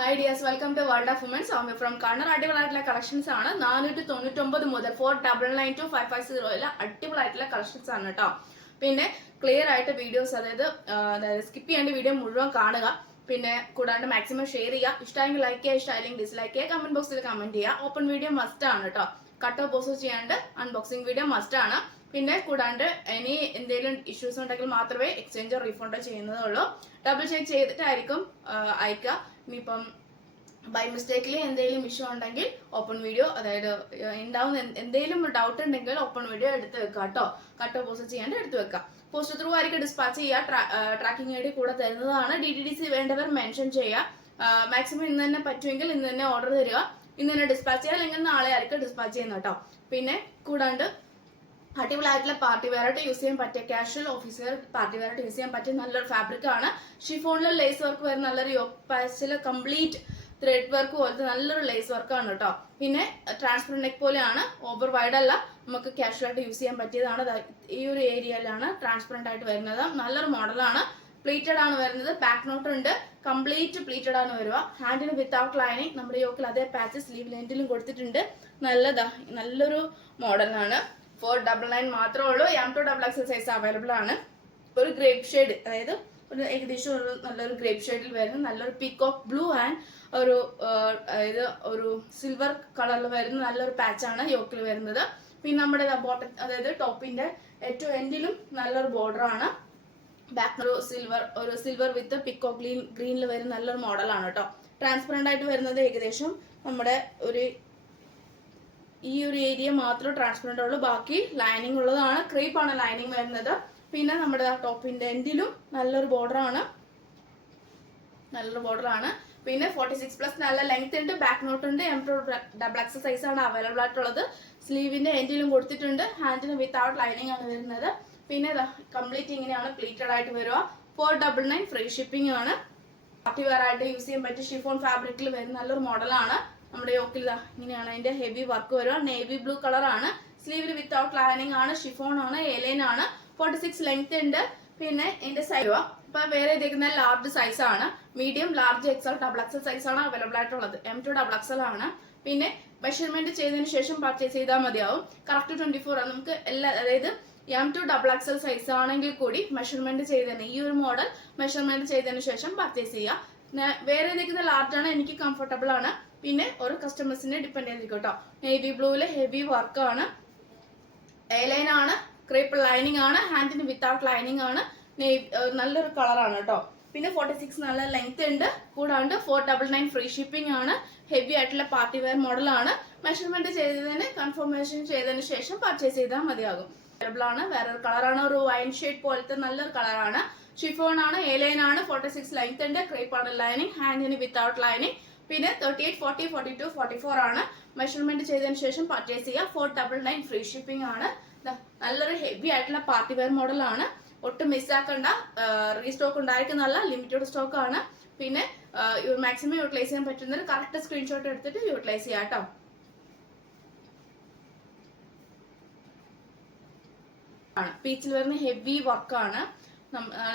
Hi dears, welcome to World of Women. So I'm from Karnar അടിപൊളിയായിട്ടുള്ള collections ആണ് 499 മുതൽ 4999 to 550 അടിപൊളിയായിട്ടുള്ള collections ആണ് കേട്ടോ. പിന്നെ ക്ലിയർ ആയിട്ട് വീഡിയോസ് അതായത് സ്കിപ്പ് ചെയ്യേണ്ട വീഡിയോ മുഴുവൻ കാണുക. പിന്നെ കൂടാണ്ട് മാക്സിമം ഷെയർ ചെയ്യുക. ഇഷ്ടമെങ്കിൽ ലൈക്ക് ചെയ്യുക, ഇഷ്ടമായില്ലെങ്കിൽ ഡിസ്ലൈക്ക് ചെയ്യുക, കമന്റ് ബോക്സിൽ കമന്റ് ചെയ്യുക. ഓപ്പൺ വീഡിയോ മസ്റ്റ് ആണ് കേട്ടോ. കട്ട് ഓഫ് പോസ്റ്റ് ചെയ്യാണ്ട് അൺബോക്സിംഗ് വീഡിയോ മസ്റ്റ് ആണ്. പിന്നെ കൂടാണ്ട് ഇനി എന്തെങ്കിലും ഇഷ്യൂസ് ഉണ്ടെങ്കിൽ മാത്രമേ എക്സ്ചേഞ്ചോ റീഫണ്ടോ ചെയ്യുന്നതുള്ളൂ. ഡബിൾ ചെക്ക് ചെയ്തിട്ടായിരിക്കും അയക്കുക. ഇനിയിപ്പം ബൈ മിസ്റ്റേക്കിൽ എന്തെങ്കിലും ഇഷ്യൂ ഉണ്ടെങ്കിൽ ഓപ്പൺ വീഡിയോ അതായത് ഉണ്ടാവുന്ന എന്തെങ്കിലും ഡൗട്ട് ഉണ്ടെങ്കിൽ ഓപ്പൺ വീഡിയോ എടുത്ത് വെക്കുക കേട്ടോ. കട്ട് ഓഫ് പോസ്റ്റ് ചെയ്യാണ്ട് എടുത്ത് വെക്കുക. പോസ്റ്റ് ത്രൂ ആയിരിക്കും ഡിസ്പാച്ച് ചെയ്യുക. ട്രാക്കിംഗ് ഐ ഡി കൂടെ തരുന്നതാണ്. DTDC വേണ്ടവർ മെൻഷൻ ചെയ്യുക. മാക്സിമം ഇന്ന് തന്നെ പറ്റുമെങ്കിൽ ഇന്ന് തന്നെ ഓർഡർ തരിക. ഇന്ന് തന്നെ ഡിസ്പാച്ച് ചെയ്യുക, അല്ലെങ്കിൽ നാളെ ആയിരിക്കും ഡിസ്പാച്ച് ചെയ്യുന്നത് കേട്ടോ. പിന്നെ കൂടാണ്ട് അടിപൊളിയായിട്ടുള്ള പാർട്ടി വെയറായിട്ട് യൂസ് ചെയ്യാൻ പറ്റിയ കാഷ്വൽ ഓഫീസർ പാർട്ടി വെയറായിട്ട് യൂസ് ചെയ്യാൻ പറ്റിയ നല്ലൊരു ഫാബ്രിക് ആണ്. ഷിഫോണിൽ ലേസ് വർക്ക് വരുന്ന നല്ലൊരു യോക്ക് പാച്ചിൽ കംപ്ലീറ്റ് ത്രെഡ് വർക്ക് പോലത്തെ നല്ലൊരു ലേസ് വർക്കാണ് കേട്ടോ. പിന്നെ ട്രാൻസ്പെറന്റ് നെക്ക് പോലെയാണ്, ഓവർ വൈഡ് അല്ല, നമുക്ക് കാഷ്വൽ ആയിട്ട് യൂസ് ചെയ്യാൻ പറ്റിയതാണ്. ഈ ഒരു ഏരിയയിലാണ് ട്രാൻസ്പെറന്റ് ആയിട്ട് വരുന്നത്. നല്ലൊരു മോഡലാണ്. പ്ലീറ്റഡ് ആണ് വരുന്നത്. ബാക്ക് നോട്ട് ഉണ്ട്. കംപ്ലീറ്റ് പ്ലീറ്റഡ് ആണ് വരിക. ഹാൻഡിന് വിത്തൗട്ട് ലൈനിങ്. നമ്മുടെ യോക്കിൽ അതേ പാച്ച് സ്ലീവ് ലെന്റിലും കൊടുത്തിട്ടുണ്ട്. നല്ലൊരു മോഡലാണ്. 499 മാത്രമേ ഉള്ളൂ. M2XX സൈസ് അവൈലബിൾ ആണ്. ഒരു ഗ്രേപ്പ് ഷെയ്ഡ് അതായത് ഒരു ഏകദേശം ഒരു നല്ലൊരു ഗ്രേപ്പ് ഷെയ്ഡിൽ വരുന്ന നല്ലൊരു പീകോക്ക് ബ്ലൂ ആൻഡ് ഒരു സിൽവർ കളറിൽ വരുന്ന നല്ലൊരു പാച്ചാണ് യോക്കിൽ വരുന്നത്. പിന്നെ നമ്മുടെ ബോട്ടം അതായത് ടോപ്പിന്റെ ഏറ്റവും എൻഡിലും നല്ലൊരു ബോർഡർ ആണ്. ബാക്ക് ഒരു സിൽവർ വിത്ത് പീകോക്ക് ഗ്രീനിൽ വരുന്ന നല്ലൊരു മോഡലാണ് കേട്ടോ. ട്രാൻസ്പെറന്റ് ആയിട്ട് വരുന്നത് ഏകദേശം നമ്മുടെ ഈ ഒരു ഏരിയ മാത്രം ട്രാൻസ്പെറന്റ് ഉള്ളൂ. ബാക്കി ലൈനിങ് ഉള്ളതാണ്. ക്രീപ്പ് ആണ് ലൈനിങ് വരുന്നത്. പിന്നെ നമ്മുടെ ടോപ്പിന്റെ എൻഡിലും നല്ലൊരു ബോർഡർ ആണ്. പിന്നെ 46+ നല്ല ലെങ്ത് ഉണ്ട്. ബാക്ക് നോട്ട് ഉണ്ട്. M2XX സൈസ് ആണ് അവൈലബിൾ ആയിട്ടുള്ളത്. സ്ലീവിന്റെ എൻഡിലും കൊടുത്തിട്ടുണ്ട്. ഹാൻഡിന് വിത്തൗട്ട് ലൈനിങ് ആണ് വരുന്നത്. പിന്നെ കംപ്ലീറ്റ് ഇങ്ങനെയാണ് പ്ലീറ്റഡ് ആയിട്ട് വരിക. 499 ഫ്രീ ഷിപ്പിംഗ് ആണ്. പാർട്ടി വെയർ ആയിട്ട് യൂസ് ചെയ്യാൻ പറ്റിയ ഷിഫോൺ ഫാബ്രിക്കിൽ വരുന്ന നല്ലൊരു മോഡലാണ്. നമ്മുടെ യോക്കിൽ ഇങ്ങനെയാണ് അതിന്റെ ഹെവി വർക്ക് വരിക. നേവി ബ്ലൂ കളർ ആണ്. സ്ലീവിൽ വിത്തൗട്ട് ലൈനിങ് ആണ്. ഷിഫോൺ ആണ്. എലൈൻ ആണ്. 46 ലെങ്ത് ഉണ്ട്. പിന്നെ ഇതിന്റെ സൈസ് ഇപ്പൊ വേറെ ഇതേക്കുന്ന ലാർജ് സൈസ് ആണ്. Medium, large, XL, XXL size ആണ് അവൈലബിൾ ആയിട്ടുള്ളത്. M2XX ആണ്. പിന്നെ മെഷർമെന്റ് ചെയ്തതിനു ശേഷം പർച്ചേസ് ചെയ്താൽ മതിയാവും. കറക്റ്റ് 24 ആണ്. നമുക്ക് അതായത് M2XX സൈസ് ആണെങ്കിൽ കൂടി മെഷർമെന്റ് ചെയ്തതിന് ഈ ഒരു മോഡൽ മെഷർമെന്റ് ചെയ്തതിനു ശേഷം പർച്ചേസ് ചെയ്യുക. വേറെ ഇതേക്കുന്ന ലാർജ് ആണ്. എനിക്ക് കംഫർട്ടബിൾ ആണ്. പിന്നെ ഓരോ കസ്റ്റമേഴ്സിനെ ഡിപ്പെൻഡ് ചെയ്തിരിക്കും കേട്ടോ. നേവി ബ്ലൂവില് ഹെവി വർക്ക് ആണ്. എലൈൻ ആണ്. ക്രേപ്പ് ലൈനിങ് ആണ്. ഹാൻഡിന് വിത്തൗട്ട് ലൈനിങ് ആണ്. നല്ലൊരു കളറാണ് കേട്ടോ. പിന്നെ 46 നല്ല ലെങ്ത് ഉണ്ട്. കൂടാണ്ട് 499 ഫ്രീ ഷിപ്പിംഗ് ആണ്. ഹെവി ആയിട്ടുള്ള പാർട്ടി വെയർ മോഡലാണ്. മെഷർമെന്റ് ചെയ്തതിന് കൺഫർമേഷൻ ചെയ്തതിന് ശേഷം പർച്ചേസ് ചെയ്താൽ മതിയാകും. അവൈലബിൾ ആണ്. വേറൊരു കളറാണ്. ഒരു വൈൻ ഷെയ്ഡ് പോലത്തെ നല്ലൊരു കളറാണ്. ഷിഫോൺ ആണ്. എലൈൻ ആണ്. 46 ലെങ്ത് ഉണ്ട്. ക്രേപ്പ് ആണ് ലൈനിങ്. ഹാൻഡിന് without lining. പിന്നെ 38, 40, 42, 44 ആണ്. മെഷർമെന്റ് ചെയ്തതിനു ശേഷം പർച്ചേസ് ചെയ്യുക. 499 ഫ്രീ ഷിപ്പിംഗ് ആണ്. നല്ലൊരു ഹെവി ആയിട്ടുള്ള പാർട്ടി വെയർ മോഡലാണ്. ഒട്ടും മിസ്സാക്കണ്ട. റീസ്റ്റോക്ക് ഉണ്ടായിരിക്കുന്നല്ല, ലിമിറ്റഡ് സ്റ്റോക്ക് ആണ്. പിന്നെ മാക്സിമം യൂട്ടിലൈസ് ചെയ്യാൻ പറ്റുന്നത് കറക്റ്റ് സ്ക്രീൻഷോട്ട് എടുത്തിട്ട് യൂട്ടിലൈസ് ചെയ്യാം കേട്ടോ. പീച്ചിൽ വരുന്ന ഹെവി വർക്കാണ്.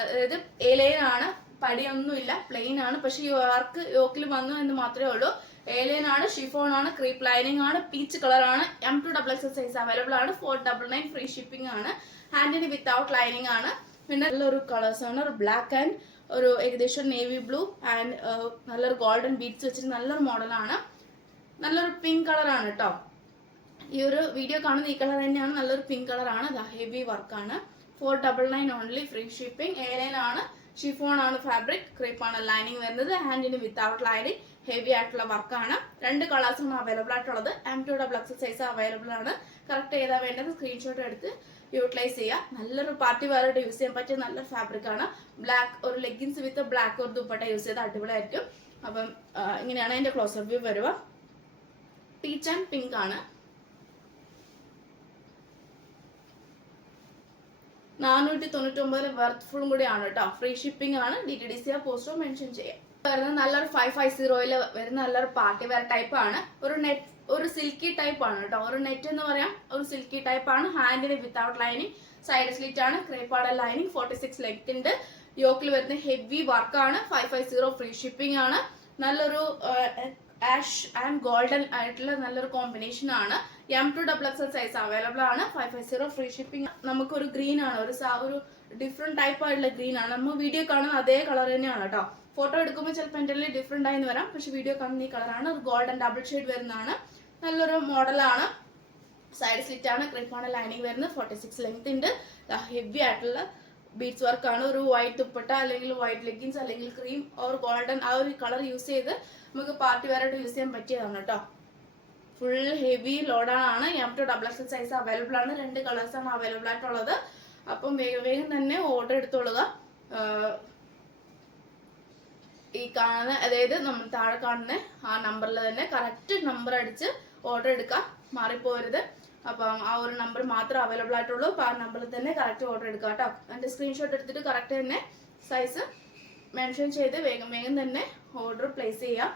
അതായത് എലൈൻ ആണ്. പടിയൊന്നുമില്ല, പ്ലെയിൻ ആണ്. പക്ഷെ ഈ വർക്ക് യോക്കിൽ വന്നു എന്ന് മാത്രമേ ഉള്ളൂ. എലൈൻ ആണ്. ഷിഫോൺ ആണ്. ക്രീപ്പ് ലൈനിങ് ആണ്. പീച്ച് കളർ ആണ്. M2XX സൈസ് അവൈലബിൾ ആണ്. 499 ഫ്രീ ഷിപ്പിംഗ് ആണ്. ഹാൻഡിന് വിത്തൗട്ട് ലൈനിങ് ആണ്. പിന്നെ നല്ലൊരു കളേഴ്സ് ആണ്. ഒരു ബ്ലാക്ക് ആൻഡ് ഒരു ഏകദേശം നേവി ബ്ലൂ ആൻഡ് നല്ലൊരു ഗോൾഡൻ ബീഡ്സ് വെച്ചിട്ട് നല്ലൊരു മോഡലാണ്. നല്ലൊരു പിങ്ക് കളറാണ് കേട്ടോ. ഈ ഒരു വീഡിയോ കാണുന്ന ഈ കളർ തന്നെയാണ്. നല്ലൊരു പിങ്ക് കളറാണ്. ഹെവി വർക്കാണ്. 499 ഓൺലി ഫ്രീ ഷിപ്പിംഗ്. എലൈൻ ആണ്. ഷിഫോൺ ആണ് ഫാബ്രിക്. ക്രീപ്പ് ആണ് ലൈനിങ് വരുന്നത്. ഹാൻഡിന് വിത്തൗട്ട് ലൈനിങ്. ഹെവി ആയിട്ടുള്ള വർക്കാണ്. 2 കളേഴ്സാണ് അവൈലബിൾ ആയിട്ടുള്ളത്. M2XX സൈസ് അവൈലബിൾ ആണ്. കറക്റ്റ് ഏതാ വേണ്ടത് സ്ക്രീൻഷോട്ട് എടുത്ത് യൂട്ടിലൈസ് ചെയ്യുക. നല്ലൊരു പാർട്ടി വെയറായിട്ട് യൂസ് ചെയ്യാൻ പറ്റിയ നല്ലൊരു ഫാബ്രിക് ആണ്. ബ്ലാക്ക് ഒരു ലെഗിൻസ് വിത്ത് ബ്ലാക്ക് ഒരു ദുപ്പട്ട യൂസ് ചെയ്ത് അടിപൊളിയായിരിക്കും. അപ്പം ഇങ്ങനെയാണ് അതിന്റെ ക്ലോസപ്പ് വ്യൂ വരുക. പീച്ച് ആൻഡ് പിങ്ക് ആണ്. 499 വെർത്ത്ഫുള്ളും കൂടിയാണ് കേട്ടോ. ഫ്രീ ഷിപ്പിംഗ് ആണ്. DTDC പോസ്റ്റോ മെൻഷൻ ചെയ്യാം. വരുന്നത് നല്ലൊരു 550 വരുന്ന നല്ലൊരു പാർട്ടി വെയർ ടൈപ്പ് ആണ്. ഒരു സിൽക്കി ടൈപ്പ് ആണ് കേട്ടോ. ഒരു നെറ്റ് എന്ന് പറയാം. ഒരു സിൽക്കി ടൈപ്പ് ആണ്. ഹാൻഡിന് വിത്തൗട്ട് ലൈനിങ്. സൈഡ് സ്ലിറ്റ് ആണ്. ക്രേപ്പാണ് ലൈനിങ്. 46 ലെങ്ത് ഉണ്ട്. യോക്കിൽ വരുന്ന ഹെവി വർക്കാണ്. 550 ഫ്രീ ഷിപ്പിംഗ് ആണ്. നല്ലൊരു ആഷ് ആൻഡ് ഗോൾഡൻ ആയിട്ടുള്ള നല്ലൊരു കോമ്പിനേഷൻ ആണ്. M2XXL സൈസ് അവൈലബിൾ ആണ്. 550 ഫ്രീ ഷിപ്പിംഗ്. നമുക്കൊരു ഗ്രീൻ ആണ്, ഒരു ഡിഫറെന്റ് ടൈപ്പ് ആയിട്ടുള്ള ഗ്രീൻ ആണ്. നമ്മൾ വീഡിയോ കാണുന്ന അതേ കളർ തന്നെയാണ് കേട്ടോ. ഫോട്ടോ എടുക്കുമ്പോൾ ചിലപ്പോൾ എൻ്റെ ഡിഫറെന്റ് ആയി വരാം, പക്ഷെ വീഡിയോ കാണുന്ന ഈ കളറാണ്. ഗോൾഡൻ ഡബിൾ ഷെയ്ഡ് വരുന്നതാണ്. നല്ലൊരു മോഡലാണ്. സൈഡ് സ്ലിറ്റ് ആണ്, ക്രിപ്പാണ് ലൈനിങ് വരുന്നത്. 46 ലെങ്ത് ഉണ്ട്. ഹെവി ആയിട്ടുള്ള ബീഡ്സ് വർക്കാണ്. ഒരു വൈറ്റ് ദുപ്പട്ട അല്ലെങ്കിൽ വൈറ്റ് ലെഗിൻസ് അല്ലെങ്കിൽ ക്രീം ഓർ ഗോൾഡൻ ആ ഒരു കളർ യൂസ് ചെയ്ത് നമുക്ക് പാർട്ടി വെയർ ആയിട്ട് യൂസ് ചെയ്യാൻ പറ്റിയതാണ് കേട്ടോ. ഫുൾ ഹെവി ലോഡാണ്. M2XXL സൈസ് അവൈലബിൾ ആണ്. 2 കളേഴ്സാണ് അവൈലബിൾ ആയിട്ടുള്ളത്. അപ്പം വേഗം തന്നെ ഓർഡർ എടുത്തോളുക. ഈ കാണുന്ന അതായത് നമ്മൾ താഴെ കാണുന്ന ആ നമ്പറിൽ തന്നെ കറക്റ്റ് നമ്പർ അടിച്ച് ഓർഡർ എടുക്കുക, മാറിപ്പോരുത്. അപ്പം ആ ഒരു നമ്പർ മാത്രം അവൈലബിൾ ആയിട്ടുള്ളൂ. അപ്പോൾ ആ നമ്പറിൽ തന്നെ കറക്റ്റ് ഓർഡർ എടുക്കുക കേട്ടോ. എൻ്റെ സ്ക്രീൻഷോട്ട് എടുത്തിട്ട് കറക്റ്റ് തന്നെ സൈസ് മെൻഷൻ ചെയ്ത് വേഗം തന്നെ ഓർഡർ പ്ലേസ് ചെയ്യുക.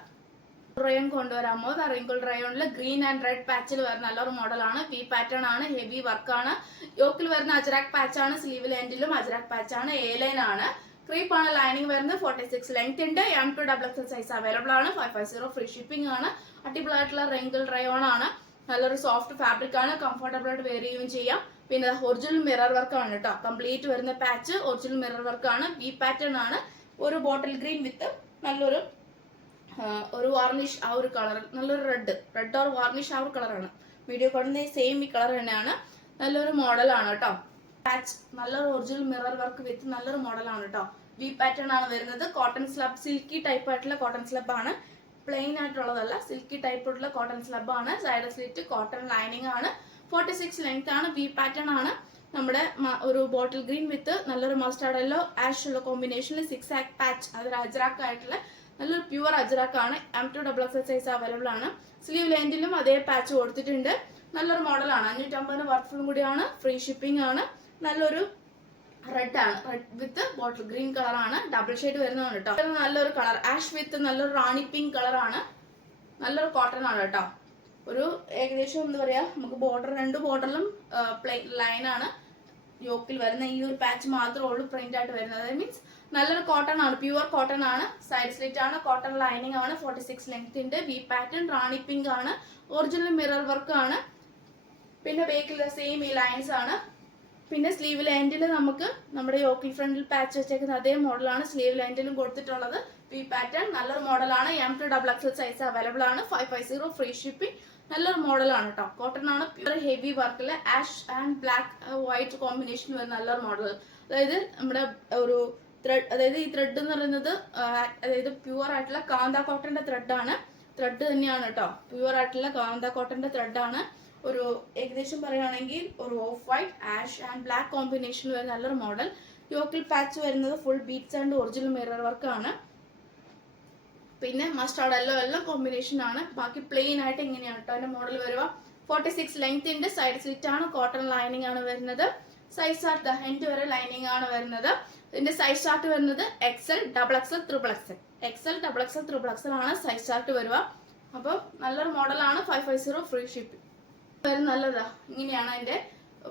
റയോൺ കൊണ്ടുവരാമോ? റിങ്കിൾ റയോണിൽ ഗ്രീൻ ആൻഡ് റെഡ് പാച്ചിൽ വരുന്ന നല്ലൊരു മോഡലാണ്. വി പാറ്റേൺ ആണ്, ഹെവി വർക്കാണ്. യോക്കിൽ വരുന്ന അജറാക് പാച്ച് ആണ്, സ്ലീവ് ലെൻഡിലും അജറാക് പാച്ച് ആണ്, എ ലൈൻ ആണ്. ക്രീപ്പ് ആണ് ലൈനിങ് വരുന്നത്. 46 ലെങ്ത് ഉണ്ട്. M2XXL സൈസ് അവൈലബിൾ ആണ്. 550 ഫ്രീ ഷിപ്പിംഗ് ആണ്. അടിപൊളിയായിട്ടുള്ള റിങ്കിൾ റയോൺ ആണ്. നല്ലൊരു സോഫ്റ്റ് ഫാബ്രിക് ആണ്. കംഫർട്ടബിൾ ആയിട്ട് വെയർ ചെയ്യുകയും ചെയ്യാം. പിന്നെ ഒറിജിനൽ മിറർ വർക്ക് ആണ് കേട്ടോ. കംപ്ലീറ്റ് വരുന്ന പാച്ച് ഒറിജിനൽ മിറർ വർക്ക് ആണ്. വി പാറ്റേൺ ആണ്. ഒരു ബോട്ടിൽ ഗ്രീൻ വിത്ത് നല്ലൊരു വാർണിഷ് ആ ഒരു കളർ, നല്ലൊരു റെഡ് ഓർ വാർണിഷ് ആ ഒരു കളറാണ്. വീഡിയോ കാണുന്ന സെയിം ഈ കളർ തന്നെയാണ്. നല്ലൊരു മോഡലാണ് കേട്ടോ. പാച്ച് നല്ലൊരു ഒറിജിനൽ മിറർ വർക്ക് വിത്ത് നല്ലൊരു മോഡലാണ് കേട്ടോ. വി പാറ്റേൺ ആണ് വരുന്നത്. കോട്ടൺ സ്ലബ്, സിൽക്കി ടൈപ്പ് ആയിട്ടുള്ള കോട്ടൺ സ്ലബ് ആണ്. പ്ലെയിൻ ആയിട്ടുള്ളതല്ല, സിൽക്കി ടൈപ്പ് ആയിട്ടുള്ള കോട്ടൺ സ്ലബ് ആണ്. സൈഡ് സ്ലിറ്റ് കോട്ടൺ ലൈനിങ് ആണ്. 46 ലെങ്ത് ആണ്. വി പാറ്റേൺ ആണ്. നമ്മുടെ ഒരു ബോട്ടിൽ ഗ്രീൻ വിത്ത് നല്ലൊരു മസ്റ്റാർഡ് യെല്ലോ ആഷ് ഉള്ള കോമ്പിനേഷനിൽ 6 ആക്ക് പാച്ച്, അതൊരു അജ്രാക്ക് ആയിട്ടുള്ള നല്ലൊരു പ്യുവർ അജ്രാക്ക് ആണ്. M2XXL സൈസ് അവൈലബിൾ ആണ്. സ്ലീവ് ലെൻഡിലും അതേ പാച്ച് കൊടുത്തിട്ടുണ്ട്. നല്ലൊരു മോഡലാണ്. 550 വർക്ക്ഫുള്ളും കൂടിയാണ്. ഫ്രീ ഷിപ്പിംഗ് ആണ്. നല്ലൊരു റെഡ് ആണ്, read with bottle green colour ആണ്. ഡബിൾ ഷെയ്ഡ് വരുന്നതാണ് കേട്ടോ. നല്ലൊരു കളർ ആഷ് വിത്ത് നല്ലൊരു റാണി പിങ്ക് കളർ ആണ്. നല്ലൊരു കോട്ടൺ ആണ് കേട്ടോ. ഒരു ഏകദേശം എന്താ പറയാ, നമുക്ക് ബോർഡർ 2 ബോർഡറിലും പ്ലെയിൻ ലൈൻ ആണ്. യോക്കിൽ വരുന്ന ഈ ഒരു പാച്ച് മാത്രമേ ഉള്ളൂ പ്രിന്റ് ആയിട്ട് വരുന്നത്. മീൻസ് നല്ലൊരു കോട്ടൺ ആണ്, പ്യുവർ കോട്ടൺ ആണ്. സൈഡ് സ്ലിറ്റ് ആണ്, കോട്ടൺ ലൈനിങ് ആണ്. 46 ലെങ്ത് ഉണ്ട്. വി പാറ്റേൺ റാണി പിങ്ക് ആണ്. ഒറിജിനൽ മിറർ വർക്ക് ആണ്. പിന്നെ ബേക്കിൽ സെയിം ഈ ലൈൻസ് ആണ്. പിന്നെ സ്ലീവ് ലെൻഡിൽ നമുക്ക് നമ്മുടെ യോക്കിൽ ഫ്രണ്ടിൽ പാച്ച് വെച്ചേക്കുന്ന അതേ മോഡലാണ് സ്ലീവ് ലെൻഡിലും കൊടുത്തിട്ടുള്ളത്. വി പാറ്റേൺ നല്ലൊരു മോഡലാണ്. M2XXL സൈസ് അവൈലബിൾ ആണ്. 550 ഫ്രീ ഷിപ്പിംഗ്. നല്ലൊരു മോഡലാണ് കേട്ടോ. കോട്ടൺ ആണ്. പ്യുവർ ഹെവി വർക്കിൽ ash and black white combination വരുന്ന നല്ലൊരു മോഡൽ. അതായത് നമ്മുടെ ഒരു ത്രെഡ്, അതായത് ഈ ത്രെഡ് എന്ന് പറയുന്നത് അതായത് പ്യുവർ ആയിട്ടുള്ള കാന്ത കോട്ടന്റെ ത്രെഡാണ്. ത്രെഡ് തന്നെയാണ് കേട്ടോ. പ്യുവർ ആയിട്ടുള്ള കാന്ത കോട്ടന്റെ ത്രെഡാണ്. ഒരു ഏകദേശം പറയുകയാണെങ്കിൽ ഒരു of white ash and black combination വരുന്ന നല്ലൊരു മോഡൽ. യോക്കിൽ പാച്ച് വരുന്നത് full beads and original mirror work ആണ്. പിന്നെ മസ്റ്റാർഡ് യെല്ലോ എല്ലാം കോമ്പിനേഷൻ ആണ്. ബാക്കി പ്ലെയിൻ ആയിട്ട് ഇങ്ങനെയാണ് കേട്ടോ അതിന്റെ മോഡൽ വരുക. 46 ലെങ്ത് ഉണ്ട്. സൈഡ് സ്ലിറ്റ് ആണ്, കോട്ടൺ ലൈനിങ് ആണ് വരുന്നത്. സൈസ് ചാർട്ട് എൻഡ് വരെ ലൈനിങ് ആണ് വരുന്നത്. ഇതിന്റെ സൈസ് ചാർട്ട് വരുന്നത് XL, XXL, XXL. XL, XXL, XXL ആണ് സൈസ് ചാർട്ട് വരുക. അപ്പോൾ നല്ലൊരു മോഡലാണ്. 550 ഫ്രീ ഷിപ്പിംഗ്. നല്ലതാ. ഇങ്ങനെയാണ് അതിന്റെ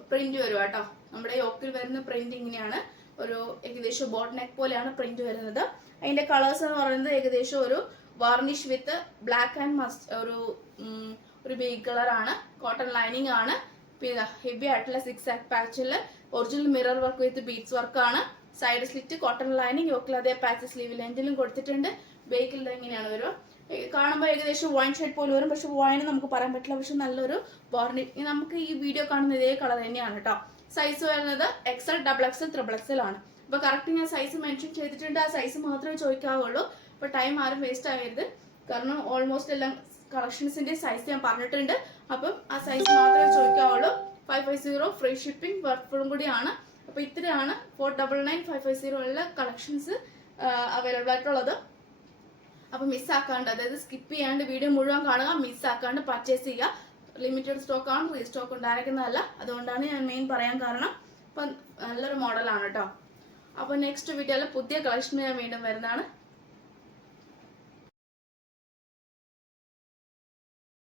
പ്രിന്റ് വരുക കേട്ടോ. നമ്മുടെ യോക്കിൽ വരുന്ന പ്രിന്റ് ഇങ്ങനെയാണ്. ഒരു ഏകദേശം ബോട്ട് നെക്ക് പോലെയാണ് പ്രിന്റ് വരുന്നത്. അതിന്റെ കളേഴ്സ് എന്ന് പറയുന്നത് ഏകദേശം ഒരു വാർണിഷ് വിത്ത് ബ്ലാക്ക് ആൻഡ് ഒരു ബേജ് കളർ ആണ്. കോട്ടൺ ലൈനിങ് ആണ്. പിന്നെ ഹെവി ആയിട്ടുള്ള 6 ആക്ക് പാച്ചിൽ original mirror work with beads work ആണ്. Side slit cotton lining. യോക്കിൽ അതേ പാച്ച് സ്ലീവ് ലെൻഡിലും കൊടുത്തിട്ടുണ്ട്. ബേക്കിൽ ഇങ്ങനെയാണ് വരുക. കാണുമ്പോൾ ഏകദേശം വൈൻ ഷെയ്ഡ് പോലെ വരും, പക്ഷെ വൈൻ നമുക്ക് പറയാൻ പറ്റില്ല. പക്ഷെ നല്ലൊരു വാർണി നമുക്ക് ഈ വീഡിയോ കാണുന്ന ഇതേ കളർ തന്നെയാണ് കേട്ടോ. സൈസ് വരുന്നത് XL, XXL, XXL ആണ്. അപ്പൊ കറക്റ്റ് ഞാൻ സൈസ് മെൻഷൻ ചെയ്തിട്ടുണ്ട്. ആ സൈസ് മാത്രമേ ചോദിക്കാവുള്ളൂ. അപ്പൊ ടൈം ആരും വേസ്റ്റ് ആകരുത്. കാരണം ഓൾമോസ്റ്റ് എല്ലാം കളക്ഷൻസിന്റെ സൈസ് ഞാൻ പറഞ്ഞിട്ടുണ്ട്. അപ്പം ആ സൈസ് മാത്രമേ ചോദിക്കാവുള്ളൂ. 550 ഫ്രീ ഷിപ്പിംഗ് വർക്ക്ഫുള്ളും കൂടിയാണ്. അപ്പൊ ഇത്രയാണ് 499 550 ഉള്ള കളക്ഷൻസ് അവൈലബിൾ ആയിട്ടുള്ളത്. അപ്പൊ മിസ്സാക്കാണ്ട്, അതായത് സ്കിപ്പ് ചെയ്യാണ്ട് വീഡിയോ മുഴുവൻ കാണുക, മിസ്സാക്കാണ്ട് പർച്ചേസ് ചെയ്യുക. ലിമിറ്റഡ് സ്റ്റോക്ക് ആണ്, റീസ്റ്റോക്ക് ഉണ്ടായിരിക്കുന്നതല്ല. അതുകൊണ്ടാണ് ഞാൻ മെയിൻ പറയാൻ കാരണം. അപ്പൊ നല്ലൊരു മോഡലാണ് കേട്ടോ. അപ്പൊ നെക്സ്റ്റ് വീഡിയോയിൽ പുതിയ കളക്ഷൻ ഞാൻ വീണ്ടും വരുന്നതാണ്.